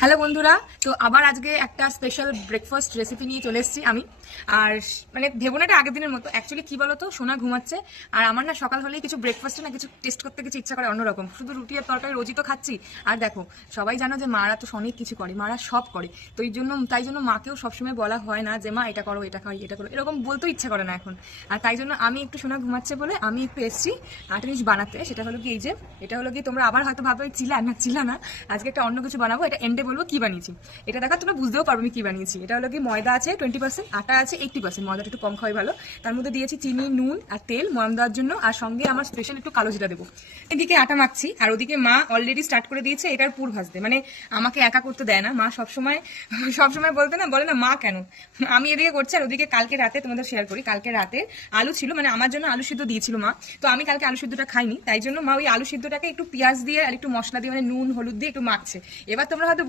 Hello বন্ধুরা, তো আবার আজকে একটা স্পেশাল ব্রেকফাস্ট রেসিপি নিয়ে চলে এসেছি আমি। আর মানে ভেবো না এটা আগের দিনের মতো। অ্যাকচুয়ালি কি বলতো, সোনা ঘুমাচ্ছে আর আমার না সকাল হলেই কিছু ব্রেকফাস্টে না কিছু টেস্ট করতে কিছু ইচ্ছা করে অন্যরকম। শুধু রুটি আর তরকারি রোজই তো খাচ্ছি। আর দেখো, সবাই জানো যে মারা তো অনেক কিছু করে, মারা সব করে। তো তাই জন্য মাকেও সবসময় বলা হয় না যে মা এটা করো, এটা খাই, এটা করো, এরকম বলতেও ইচ্ছা করে না এখন। আর তাই জন্য আমি একটু সোনা ঘুমাচ্ছে বলে আমি একটু এসেছি একটা জিনিস বানাতে। সেটা হলো কি, এই যে এটা হলো কি, তোমরা আবার হয়তো ভাববে চিলা না। আজকে একটা অন্য কিছু বানাবো, এটা এন্ডে বলবো কি বানিয়েছি। এটা দেখা তোমরা বুঝতেও পারবে আমি কি বানিয়েছি। এটা হলো কি, ময়দা আছে 20%, আটা আছে 80%। ময়দাটা একটু কম খাওয়াই ভালো। তার মধ্যে দিয়েছি চিনি, নুন আর তেল ময়াম দেওয়ার জন্য, আর সঙ্গে আমার স্পেশাল একটু কালো জিরা দেবো। এদিকে আটা মাখছি আর ওদিকে মা অলরেডি স্টার্ট করে দিয়েছে এটার পুর ভাজতে। মানে আমাকে একা করতে দেয় না মা, সবসময় সবসময় বলে না মা কেন, আমি এদিকে করছি। আর ওদিকে কালকে রাতে তোমাদের শেয়ার করি, কালকে রাতে আলু ছিল, মানে আমার জন্য আলু সিদ্ধ দিয়েছিল মা। তো আমি কালকে আলু সিদ্ধটা খাইনি, তাই জন্য মা ওই আলু সিদ্ধটাকে একটু পেঁয়াজ দিয়ে আর একটু মশলা দিয়ে, মানে নুন হলুদ দিয়ে একটু মাখছে। এবার তোমরা হয়তো